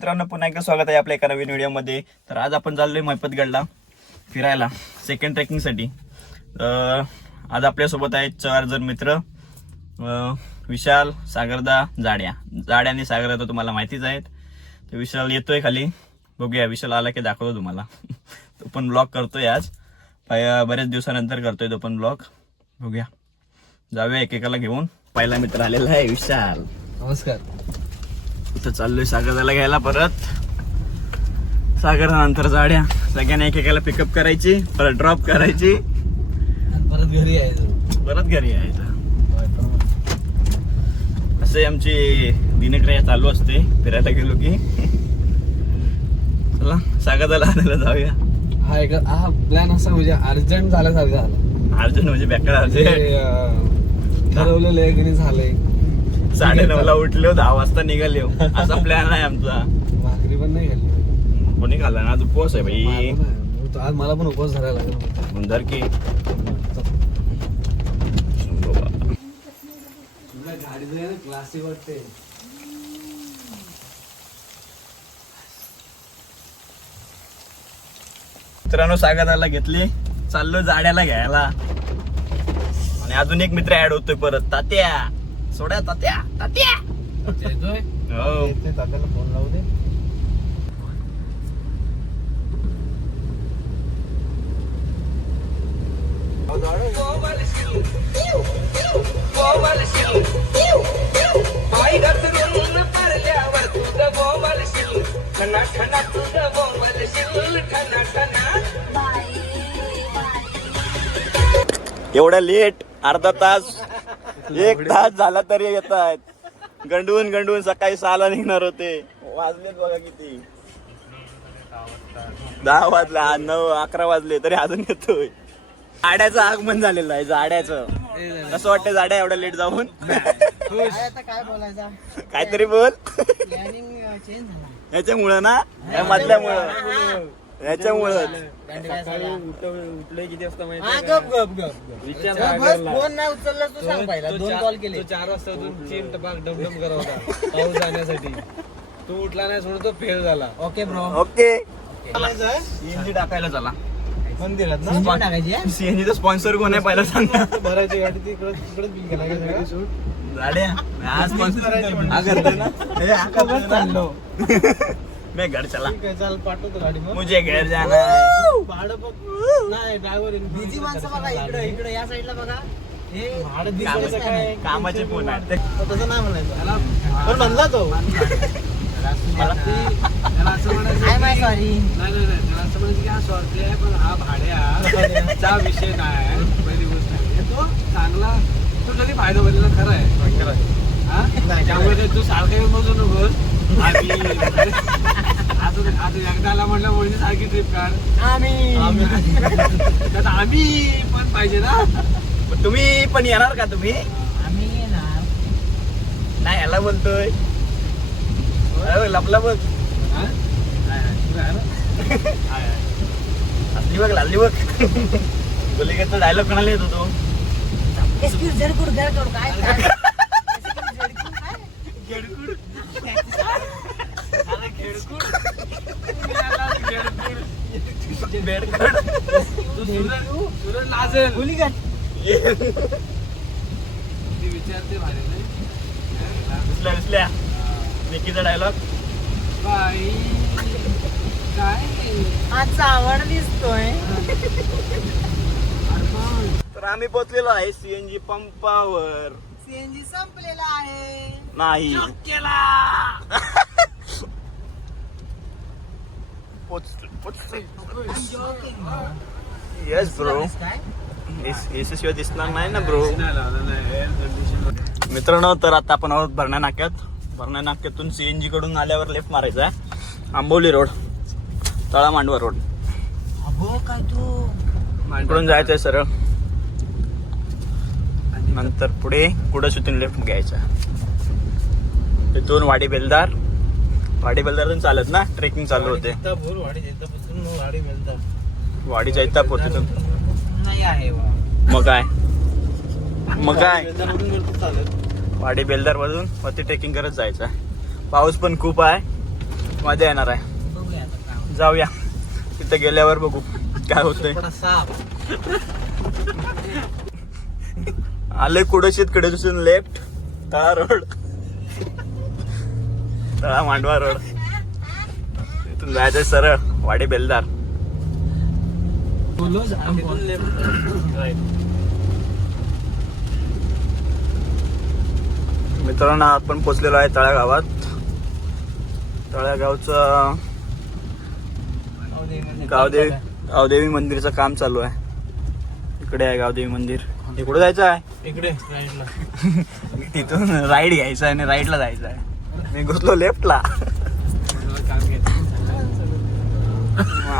मित्रांनो पुन्हा एकदा स्वागत आहे आपल्या एका नवीन व्हिडिओमध्ये. तर आज आपण चाललोय मैपतगडला फिरायला सेकंड ट्रेकिंगसाठी आज आपल्यासोबत आहेत चार जण मित्र. विशाल सागरदा जाड्या. जाड्या आणि सागरदा तुम्हाला माहितीच आहेत. तर विशाल येतोय खाली. बघूया विशाल आला की दाखवतो तुम्हाला. तो पण ब्लॉग करतोय आज. पाय- बऱ्याच दिवसानंतर करतोय तो पण ब्लॉग बघूया. जाऊया एकेकाला घेऊन. पहिला मित्र आलेला आहे विशाल. नमस्कार. इथं चाललोय सागरला घ्यायला परत. सागर नंतर जाड्या. सगळ्यांना एकेकाला पिकअप करायची परत ड्रॉप करायची. परत घरी यायचं परत घरी यायचं असे आमची दिनक्रिया चालू असते. फिरायला गेलो की. चला सागरला आणायला जाऊया. हा एक हा प्लॅन असा म्हणजे अर्जंट झाल्यासारखं झाला. अर्जुन म्हणजे बेकार ते, अर्जुन अं, ठरवलेलं आहे की नाही झालंय. साडे नऊला उठलो दहा वाजता निघालो असा प्लॅन आहे आमचा. भाकरी पण नाही खाल्ली. कोणी खाल्ला ना आज उपवास आहे भाई. आज मला पण उपवास धरायला लागला मुंदर की. वाटते. मित्रांनो सागराला घेतली. चाललो जाड्याला घ्यायला. आणि अजून एक मित्र ऍड होतोय परत तात्या. सोड्या तात्या तात्या. हो. तात्याला फोन लावू दे. एवढा लेट अर्धा तास. एक तास झाला तरी येत आहेत. गंडून गंडून सकाळी सहाला निघणार होते. वाजलेत बघा किती. दहा वाजला नऊ अकरा वाजले तरी अजून येतोय. जाड्याचं आगमन झालेलं आहे जाड्याचं. कसं वाटतं जाड्या एवढ्या लेट जाऊन? आता काय बोलायचा? काहीतरी बोल. प्लॅनिंग चेंज झाला. याच्यामुळं ना? या मधल्यामुळं. याच्यामुळं उठलोय किती वाजता हा, गप गप गप. विचार गप बस, फोन नाही उचलला तू सांग पहिला दोन कॉल केले. चार वाजता उठून चीन टपाक डमडम करत होता पाऊस जाण्यासाठी. तू उठला नाही सोडून तो फेल झाला. Okay bro. ओके. सीएनजी टाकायला चला. मंदिरात टाकायची सीएनजी स्पॉन्सर कोण आहे पहिला सांग ना. भरायची गाडी तिकडे बिल का? सगळं? गाड्या हा स्पॉन्सर हा करतोय ना. हे हा करतोय ना. मैं घर चला। ठीक आहे चाल पाठवतो गाडी मग। मुझे घर जाना है। भाडं बघ नाही ड्रायव्हर बिझी माणसं बघा इकडे इकडे या साईडला बघा. हे भाडं कामाचे दिसायचं काय कामाचे फोन आहेत. ते तसं नाही म्हणायचं. पण म्हणला तो. मला त्याला असं म्हणायचं आय माय सॉरी नाही नाही नाही. त्याला असं म्हणायचं की हा स्वार्थी आहे पण हा भाड्याचा विषय नाही आहे? पहिली गोष्ट आहे. तो चांगला तो कधी फायदा होईल खरं आहे. हा? त्यामुळे ते तू सारखं येऊन बसू नकोस. आधी एकदाला म्हटलं म्हणजे सारखी ट्रिप काढ आम्ही त्यात आम्ही पण पाहिजे ना तुम्ही पण येणार का तुम्ही आम्ही येणार नाही याला बोलतोय अरे, लपला बघ हा? असली बघ लाली बघ बोली का डायलॉग कोणाला येतो होतो काय कुठं घर करू काय तू सूरज सूरज ती विचारते भारी नाही दिसल्या दिसल्या. निकीचा डायलॉग बाई काय आजचा आवड दिसतोय. तर आम्ही पोहोचलेलो आहे सीएनजी पंपावर. सीएनजी संपलेला आहे. नाही. पोच- पोचतोय. येस ब्रो काय शिवाय दिसणार नाही ना ब्रो मित्रांनो तर आता आपण आहोत भरणा नाक्यात. भरणा नाक्यातून सीएनजी कडून आल्यावर लेफ्ट मारायचा आहे. आंबोली रोड तळा मांडवा रोड काय तू? इकडून जायचंय सरळ. नंतर पुढे सुटून लेफ्ट घ्यायचा तिथून वाडी बेलदार. वाडी बेलदारून चालत ना? ट्रेकिंग चालू होते. वाडी जैतापूर तिथून. मग काय? मग काय? वाडी बेलदार मधून वरती ट्रेकिंग करत जायचं आहे. पाऊस पण खूप आहे. मजा येणार आहे. जाऊया. तिथे गेल्यावर बघू काय होतंय. आले कुडशीत कडे लेफ्ट तळा रोड तळा मांडवा रोड. इथून जायचंय सरळ वाडी बेलदार. बोलो मित्रांनो आपण पोचलेलो आहे तळ्या गावात तळ्या गावचं गावदेवी गावदेवी मंदिरचं काम चालू आहे. इकडे आहे गावदेवी मंदिर. कुठं जायचं आहे? इकडे तिथून राईट घ्यायचं आहे आणि राईटला जायचं आहे. मी घुसलो लेफ्टला.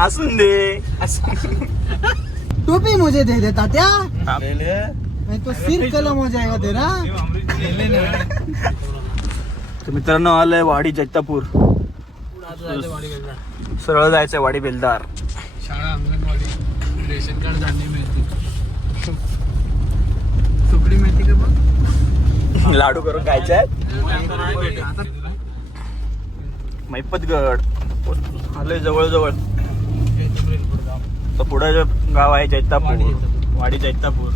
असून दे. टोपी मुझे दे देता त्या? थांबलेले. नहीं तो सिर कलम हो जाएगा तेरा। तर मित्रांनो आलंय वाडी जगतापूर. सरळ जायचंय वाडी बेलदार. शाळा अंगणवाडी रेशन कार्ड धान्य मिळते. सुकडी मिळते का लाडू करून खायचे आहेत. मैपतगड. आलोय जवळ जवळ तर पुढे जे गाव आहे जैतापूर वाडी जैतापूर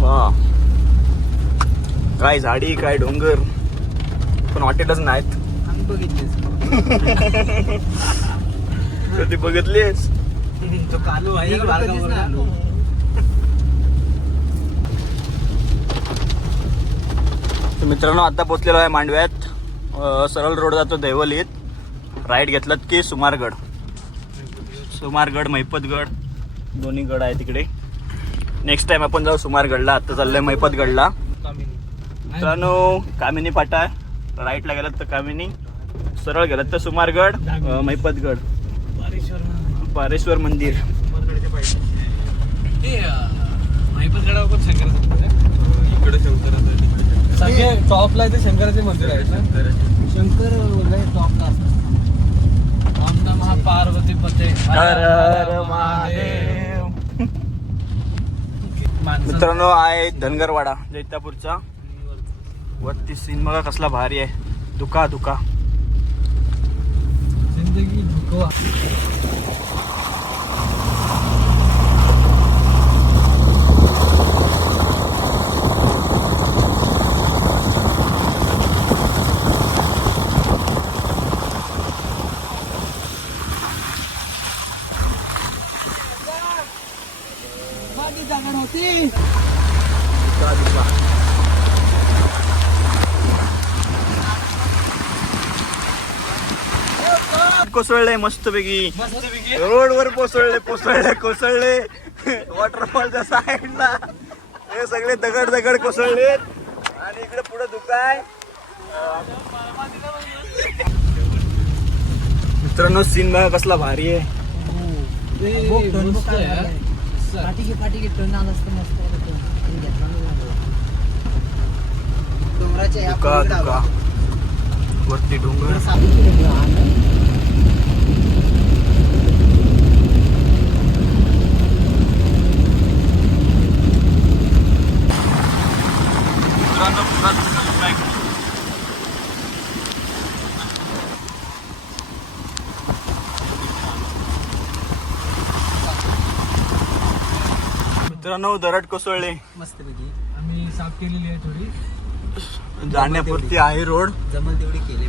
वा काय झाडी काय डोंगर. पण वाटेतच नाहीत. कधी बघितलीस? तो कालू आहे तर मित्रांनो आता पोचलेलो आहे मांडव्यात. सरळ रोड जातो दैवलीत. राईट घेतलात की सुमारगड? सुमारगड मैपतगड. दोन्ही गड आहे तिकडे नेक्स्ट टाइम आपण जाऊ सुमारगडला. आता चाललंय मैपतगडला. मित्रांनो कामिनी फाटा राईटला गेलात तर कामिनी. सरळ गेलात तर सुमारगड मैपतगड. पारेश्वर मंदिर. सगळे टॉपला इथे शंकराचे मंदिर आहेत ना? शंकर टॉपला असतात. ओम नमः पार्वती पते. हर हर महादेव. मित्रांनो आहे धनगरवाडा जैतापूरचा. वरती सीन बघा कसला भारी आहे. दुका दुका जिंदगी झुकवा दुका दुका कोसळले मस्त पैकी रोड वर कोसळले कोसळले कोसळले वॉटरफॉलच्या साईडला हे सगळे दगड दगड कोसळले आणि इकडे पुढे दुकाय मित्रांनो सीन बघा कसला भारी आहे मस्त आहे पाठी घे पाठी घे टर्न आला असतं मस्त होतं तो. पण घेतला नाही लागला. डोंगराच्या या दुका पलीकडे दुका आलो. वरती डोंगर आहे. हा ना? मित्रांनो दरड कोसळले. मस्त पैकी आम्ही साफ केलेली आहे थोडी. जाण्यापुरती आहे रोड. जमल तेवढे केले.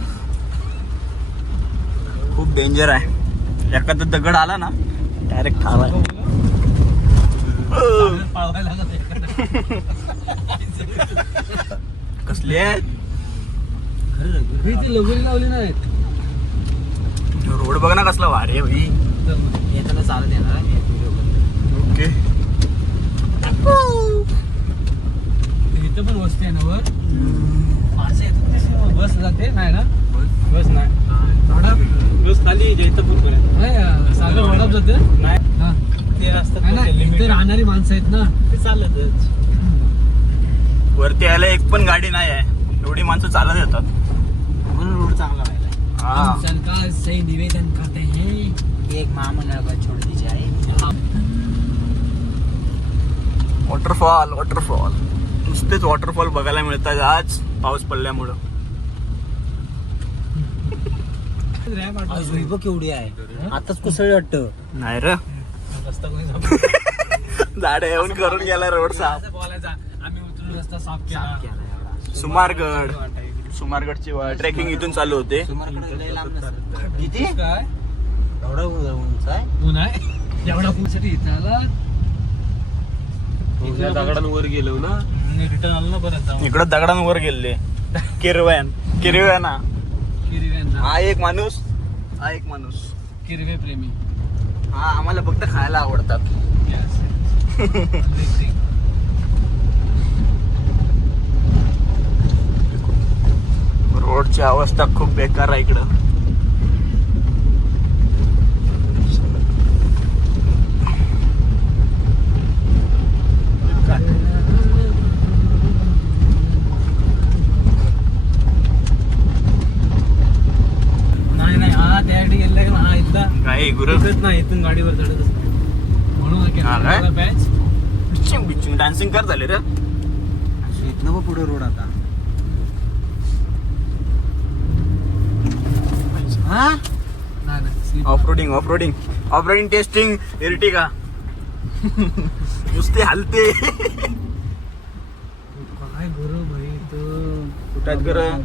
खूप डेंजर आहे. एखादा दगड आला ना डायरेक्ट ठार पाळवायला लागत कसली आहेत? मी ती लगोरी लावली नाही. रोड बघ ना कसला आहे भाई येताना चालत येणार. ओके. इथं पण वस्ती आहे ना वर? माणसं येतात. बस जाते नाही ना? बस. नाही. बस खाली जैतापूर पर्यंत सागर वडाप जाते. नाही. ते असतात इथे राहणारी माणसं आहेत ना. ते चालतच. वरती यायला एक पण गाडी नाही आहे. एवढी माणसं चालत येतात. म्हणून रोड चांगला राहिला. हा. सरकार से निवेदन करते हैं। एक महामंडळ छोड़ वॉटरफॉल वॉटरफॉल नुसतेच वॉटरफॉल बघायला मिळतात. आज पाऊस पडल्यामुळं. केवढी आहे. आताच कुसळी वाटतं. नाही र. रस्ता कोणी झाड येऊन करून गेला रोड साफ बोलायचा आम्ही उतरून रस्ता साफ केला. सुमारगड. सुमारगडची ट्रेकिंग इथून चालू होते. किती? काय एवढा उंच आहे ऊन आहे? एवढा ऊनसाठी इथं आला दगडांवर गेलो ना. रिटर्न आलो ना परत इकडं दगडांवर गेले किरवॅन किरव्याना. किरव्यांचा. हा एक माणूस हा एक माणूस. किरवे प्रेमी. हा आम्हाला फक्त खायला आवडतात. रोडची अवस्था खूप बेकार आहे इकडं. नाही नाही हा हा नाही इथून गाडीवर चढत असतो. म्हणून हा काय? बॅच. बिचिंग बिचिंग डान्सिंग कर झाले रे. इथनं बघ पुढे रोड आता. हा? Off roading off roading off roading testing Ertiga नुसते हलते. काय गुरु भाई तो कुठं आहेत घरं?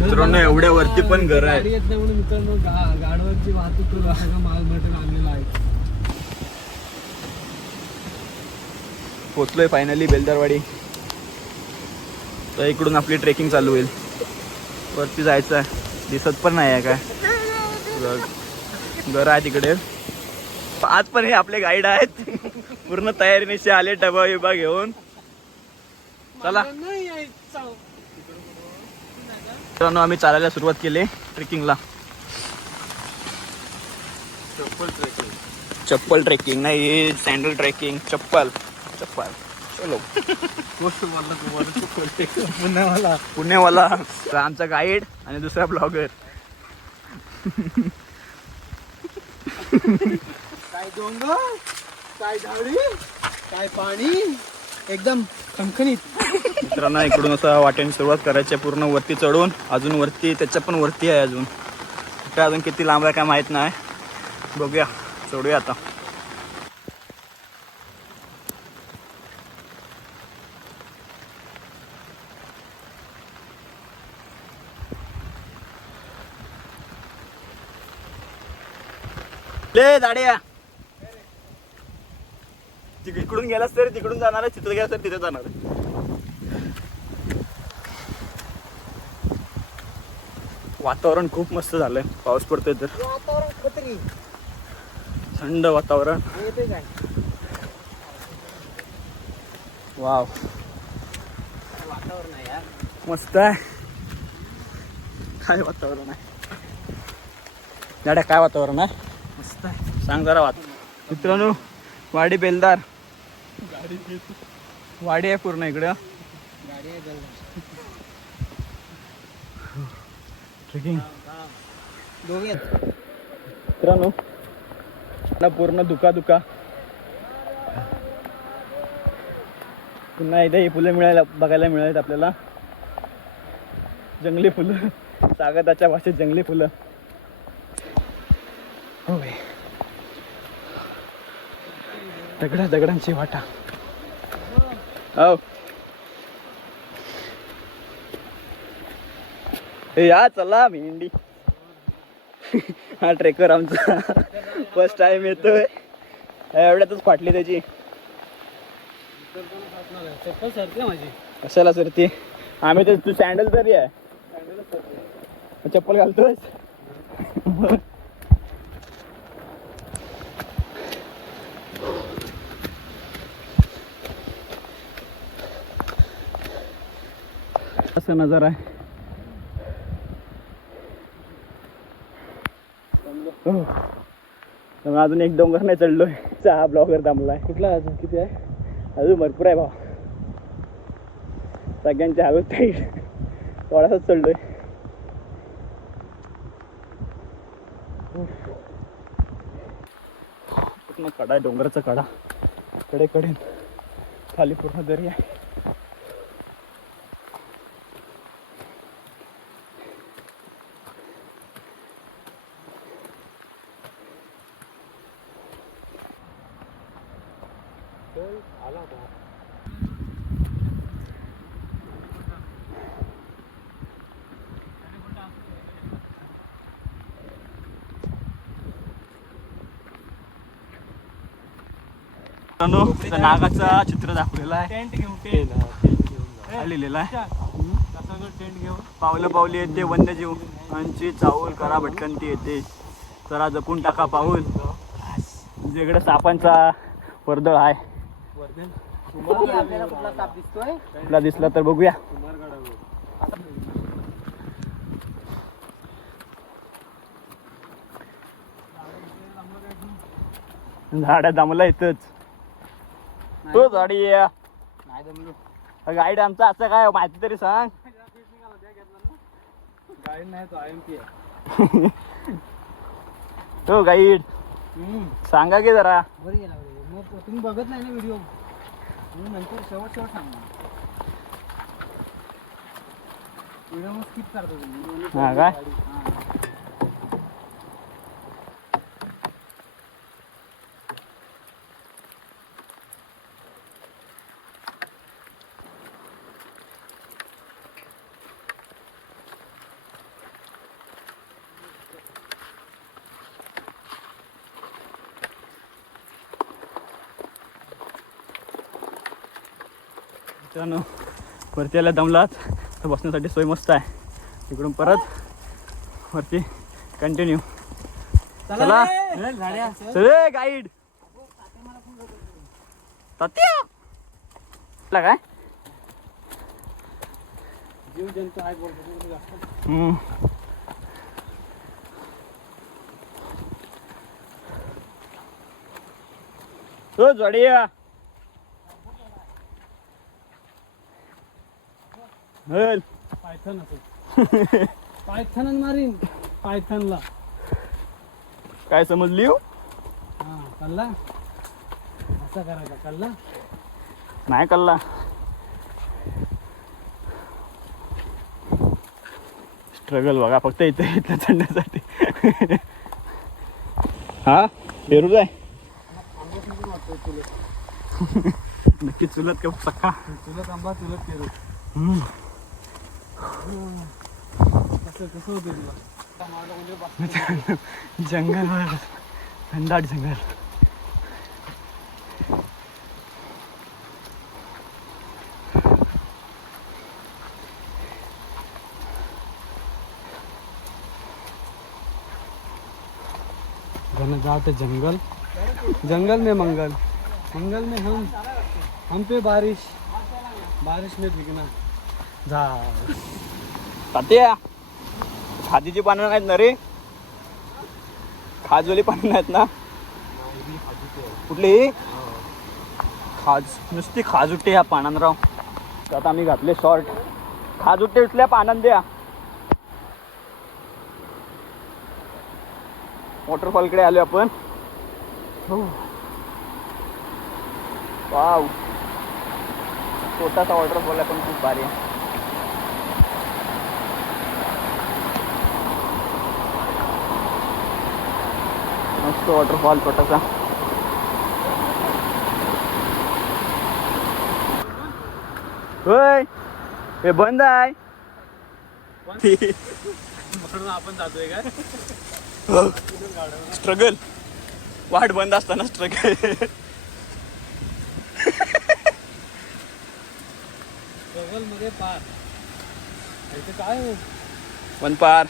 मित्रांनो एवढ्या वरती पण घर आहे. मित्रांनो गाडीवरची वाहतूक माल मटेरियल आणलेला आहे. पोचलोय फायनली बेलदारवाडी. तर इकडून आपली ट्रेकिंग चालू होईल. वरती जायचं आहे. दिसत पण नाही आहे काय? घर आहे तिकडे. आज पण हे आपले गाईड आहेत. पूर्ण तयारीनिशी आले डबा बिबा घेऊन. चला. मित्रांनो आम्ही चालायला सुरुवात केली ट्रेकिंगला. चप्पल ट्रेकिंग. नाही सँडल ट्रेकिंग चप्पल. चप्पल. चलो. पुण्यावाला. पुणेवाला आमचा गाईड आणि दुसरा ब्लॉगर काय डोंगर काय झाडी काय पाणी एकदम खणखणीत. मित्रांनो इकडून असं वाटेने सुरुवात करायची आहे पूर्ण वरती चढून. अजून वरती त्याच्या पण वरती आहे अजून. काय अजून किती लांब आहे काय माहीत नाही. बघूया चढूया आता. ले दाड्या इकडून गेलास तरी तिकडून जाणार आहे तिथं गेलास तरी तिथे जाणार आहे. वातावरण खूप मस्त झालंय. पाऊस पडतोय तर. वातावरण थंड वातावरण. वाव. वातावरण आहे मस्त आहे. काय वातावरण आहे? दाड्या काय वातावरण आहे? सांग जरा वाच मित्रांनो वाडी बेलदार. वाडी आहे पूर्ण इकडं. आहे ट्रेकिंग दोघे मित्रांनो मला पूर्ण दुका दुका पुन्हा एकदा ही फुलं मिळायला बघायला मिळालीत आपल्याला. जंगली फुलं. स्वागताच्या भाषेत जंगली फुलं. दगडा दगडांची वाटा. हो. या चला भेंडी हा ट्रेकर आमचा. फर्स्ट टाइम येतोय. एवढ्यातच फाटली त्याची. कशाला सर ती आम्ही तर तू सँडल तरी आहे. चप्पल घालतोय असं नजर आहे? मग अजून एक डोंगर नाही चढलोय. हा ब्लॉगर थांबलाय. कुठला अजून? किती आहे? अजून भरपूर आहे भाव सगळ्यांच्या हालत टाईट थोडासाच चढलोय. पूर्ण कडा आहे डोंगराचा कडा. कडे कडे खाली पूर्ण दरी आहे मित्रांनो, इथं नागाचा चित्र दाखवलेला आहे. टेंट घेऊन लिहिलेला आहे. टेंट घेऊन. पावलं पावली येते वन्यजीव यांची चाऊल करा भटकंती येते. जरा जपून टाका पाऊल. जिकडे सापांचा वर्दळ आहे. आपल्याला कुठला साप दिसतोय? तुला दिसला तर बघूया. झाड्या दमला इथंच. तो झाडी नाही जमलो गाईड आमचा असं काय माहिती तरी सांग. गाडी नाही तो आय एम पी आहे. तो गाईड. सांगा की जरा. बरं गेला तुम्ही बघत नाही ना व्हिडिओ? मी नंतर शेवट शेवट सांगणार व्हिडिओ मग स्किप करतो तुम्ही. हा काय हां. मित्रांनो वरती आल्या दमलात. तर बसण्यासाठी सोय मस्त आहे. इकडून परत वरती कंटिन्यू चला. चले. गाईड तात्या. काय? जीव जंतू आहे. तो जोडिया. हल पायथन असेल पायथन मारीन पायथनला. काय समजली हो? हा कल्ला? असं करायचा कल्ला? नाही कल्ला. स्ट्रगल बघा फक्त इथे इथं चढण्यासाठी. हा? पेरूच आहे नक्की चुलत का सक्का तुला आंबा तुला पेरू. जंगल घनदाट जंगल। जात जंगल। जंगल में मंगल। मंगल में हम हम पे बारिश। बारिश में भीगना। जा तात्या खादीची पानं नाहीत ना रे. खाजवाली पानं नाहीत ना. कुठली? खाज नुसती खाजुट्टे ह्या पानांराव. तर आता आम्ही घातले शॉर्ट खाजुट्टे उठल्या पानान द्या. वॉटरफॉलकडे आलो आपण. वाव छोटासा वॉटरफॉल आहे पण खूप भारी आहे. मस्त वॉटरफॉल छोटासा. होय हे बंद आहे. म्हणून आपण जातोय काय स्ट्रगल वाट बंद असताना स्ट्रगल जंगलमध्ये पार. काय हो? वन पार.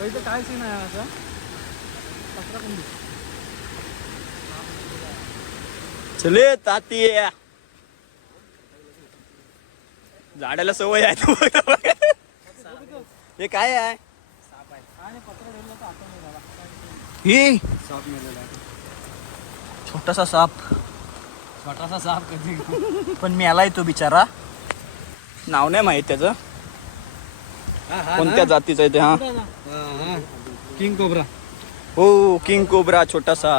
काय सीन आहे दिसतो? चले ताती. झाडाला सवय आहे. हे काय आहे. ही. छोटासा साप. छोटासा साप कधी पण मेलाय तो बिचारा. नाव नाही माहीत त्याचं. कोणत्या जातीचं आहे ते हा. King cobra. हो किंग कोबरा छोटासा.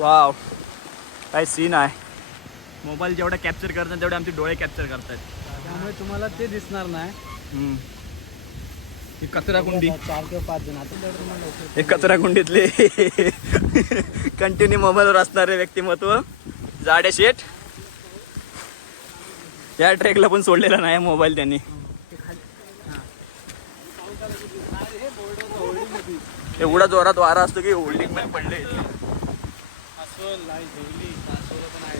वाव. काय सीन आहे. मोबाईल जेवढा कॅप्चर करतात तेवढे आमचे डोळे कॅप्चर करतात. त्यामुळे तुम्हाला ते दिसणार नाही. ही कचरा कुंडी. चार किंवा पाच जण. आता हे कचरा कुंडीतले. कंटिन्यू मोबाईलवर असणारे व्यक्तिमत्व. जाडे शेठ. या ट्रेकला पण सोडलेला नाही मोबाईल त्यांनी. एवढा जोरात वारा असतो की होल्डिंगमध्ये पडले.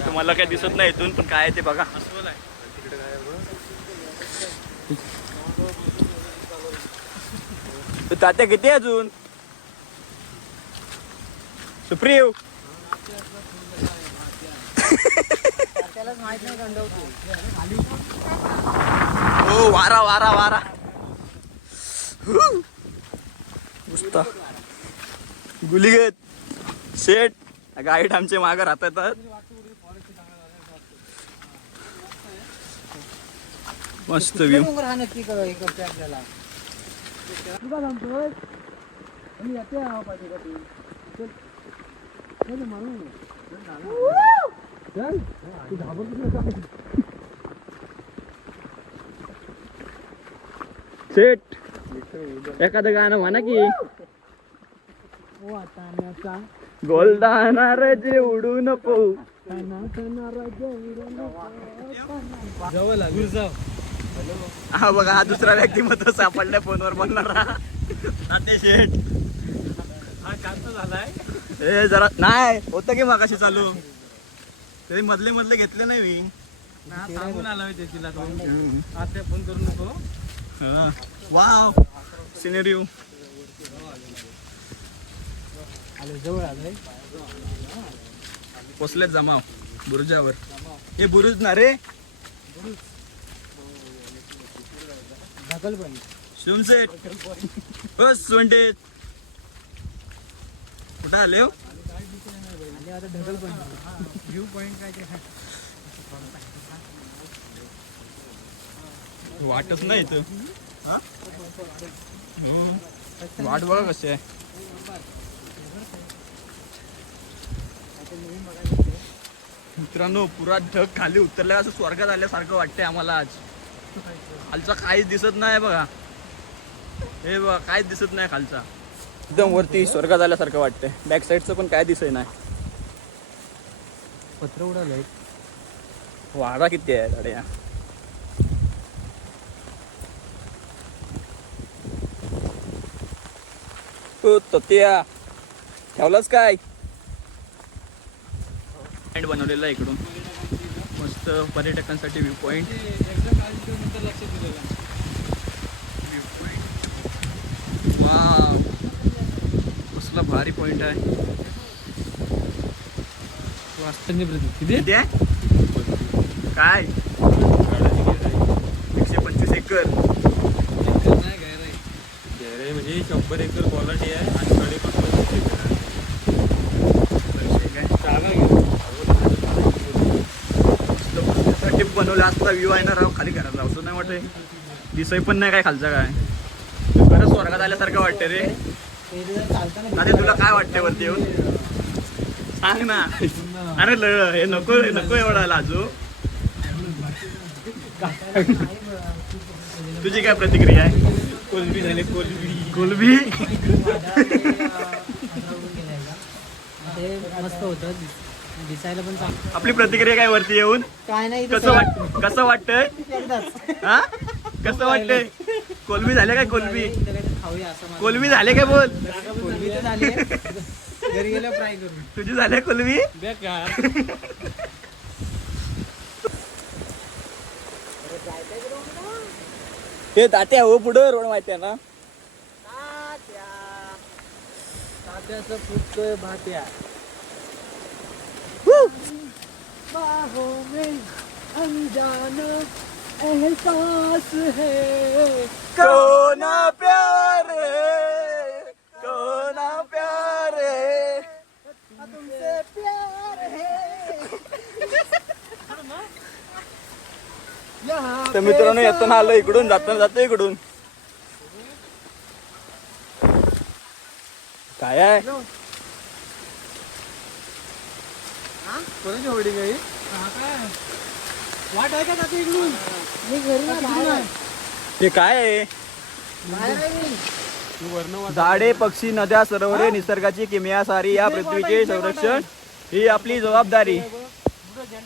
तुम्हाला काय दिसत नाही इथून पण काय ते बघा. तर तात्या किती आहे अजून? सुप्रिय. हो वारा वारा वारा. पुसता गुलिगत शेट गाईड आमचे मागे राहतात. मस्त व्ह्यू डोंगर एखादं गाणं म्हणा की. आम्ही गोल्डाना जे उडू नको. हा बघा हा दुसरा व्यक्तिमत्व सापडल्या फोनवर बोलणारा. हा शांत झालाय. ए जरा नाही होतं की मगाशी चालू. तरी मधले मधले घेतले नाही मी. हा सांगून आला मी तिला तो आता फोन करू नको. वाव सिनेरिओ आलो जवळ पोचलेत जमाव बुरुजावर. हे बुरुज ना रे. ढकल पण शिवसेट बस सोंडे कुठं आले हो? ढकल पण व्ह्यू पॉइंट काय वाटच नाही तर वाट बघा कशी आहे. मित्रांनो पुरा ढग खाली उतरल्या असं स्वर्गात आल्यासारखं वाटतंय आम्हाला आज. खालचा काहीच दिसत नाही बघा. हे बघा काहीच दिसत नाही खालचा. एकदम वरती स्वर्गात आल्यासारखं वाटतंय. बॅक साईडचं पण काय दिसत नाही. पत्र उडालंय. वारा किती आहे गाड्या तत्या. ठेवलाच काय? पॉइंट बनवलेला इकडून. मस्त पर्यटकांसाठी व्ह्यू वा कसला भारी किती आहे? काय? एकशे पंचवीस एकर नाही गैर गहराई म्हणजे शंभर एकर क्वालिटी आहे आणि कडे पण पस्तीस एकर आहे. टिप बनवला. असता व्ह्यू आहे ना राव खाली घरात असं नाही वाटत. दिसय पण नाही काय खालचं काय. खरंच स्वर्गात आल्यासारखं वाटतं रे. अरे तुला काय वाटते वरती येऊन? सांग ना. अरे ल- हे नको नको एवढा लाजू तुझी काय प्रतिक्रिया आहे? कोलबी झाले कोलबी. कोलबी ते मस्त होतं दिसायला पण चांगलं आपली प्रतिक्रिया काय वरती येऊन? काय नाही कसं वाट कसं वाटतंय? हा? कसं वाटतंय? कोलबी झाले काय कोलबी खाऊया असं मला कोलबी झाले काय बोल? कोलबी तर झाली. घरी गेल्या फ्राय करून तुझी झाले कोलबी बेकार. हे तात्या हो पुढं रोड माहिती आहे ना? तात्याचं फुटतोय भात्या बाहों में अनजान एहसास है। कोना प्यारे कोना प्यारे। तुमसे प्यार है। तर मित्रांनो येताना आलो इकडून जाताना जातो इकडून. काय आहे? कोणाची होर्डिंग आहे वाट आहे का तात्या इकडून? मी घरी ना बाहेर आहे. हे काय आहे? झाडे पक्षी नद्या सरोवरे निसर्गाची किमया सारी या पृथ्वीचे संरक्षण ही आपली जबाबदारी.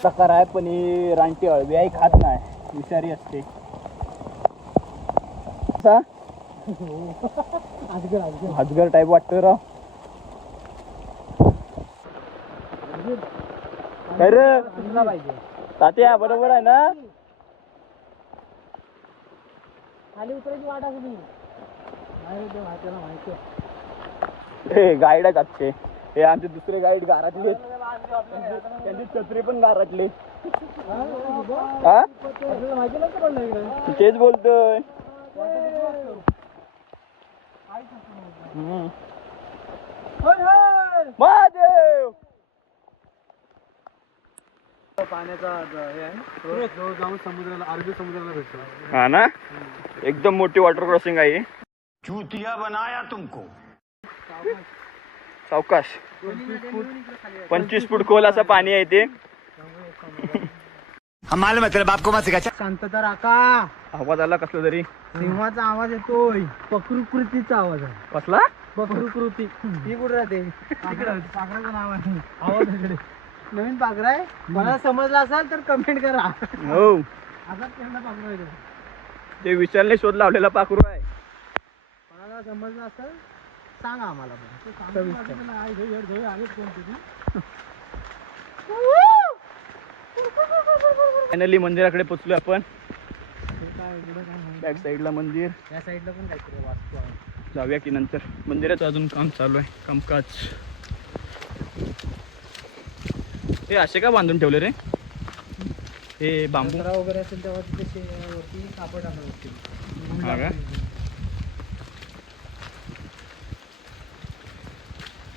प्रकार आहे पण ही रानटी अळवी आहे खात नाही. विषारी असते. कसा? अजगर. टाईप वाटतो राव. काय रे? तात्या बरोबर आहे ना? खाली उतरायची वाट असली नाही माहिती आहे. हे गाईड आहेत आजचे. हे आमचे दुसरे गाईड गारातले आहेत. त्यांची छत्री पण गाराटले हा? आपल्याला माहिती नव्हतं पडलं इकडे. तेच बोलतोय. महादेव! पाण्याचा हे आहे. तो जवळ जाऊन समुद्राला अरबी समुद्राला भेटतो. हा ना? एकदम मोठी वॉटर क्रॉसिंग आहे ही. सावकाश. पंचवीस फूट खोल असं पाणी आहे ते. शांतता राखा आवाज आला कसला तरी सिंहाचा आवाज येतोय पकृकृतीचा आवाज आहे कसला पकृकृती ही कुठे राहते पाखराचं नाव आहे आवाज इकडे नवीन पाखर आहे मला समजला असेल तर कमेंट करा हो आता केवढा पाखर आहे तो? ते विशालने शोध लावलेला पाखरू आहे कोणाला समजलं असेल सांगा आम्हाला पण. आपण हे काय इकडं काय नाही. बॅक साईडला मंदिर. या साईडला पण काहीतरी वास्तू आहे. जाऊया की नंतर. मंदिराचं अजून काम चालू आहे कामकाज. हे असे का बांधून ठेवले रे? हे बांबू. वगैरे असेल तेव्हा तिथे कापड हा का?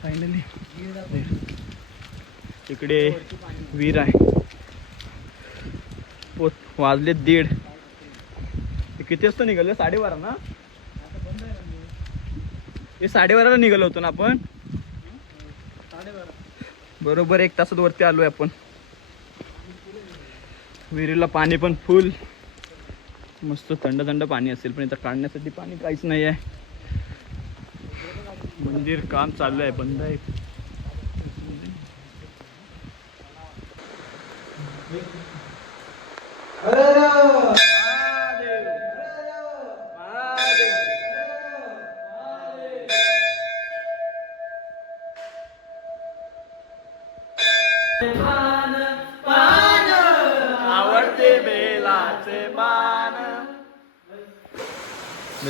फायनली इकडे वीर आहे. वाजले दीड. किती वाजता निघाले? साडेबारा ना? हे साडेबाराला निघालो होतो ना आपण? बरोबर एक तासात वरती आलोय आपण. विहिरीला पाणी पण फुल मस्त थंड थंड पाणी असेल पण इथं काढण्यासाठी पाणी काहीच नाही आहे मंदिर काम चालू आहे बंद आहे.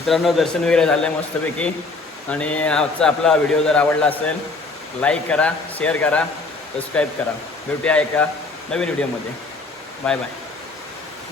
मित्रांनो दर्शन वगैरे झालं आहे मस्तपैकी. आणि आजचा आपला व्हिडिओ जर आवडला असेल लाईक करा शेअर करा सबस्क्राईब करा. भेटूया एका नवीन व्हिडिओमध्ये. Bye bye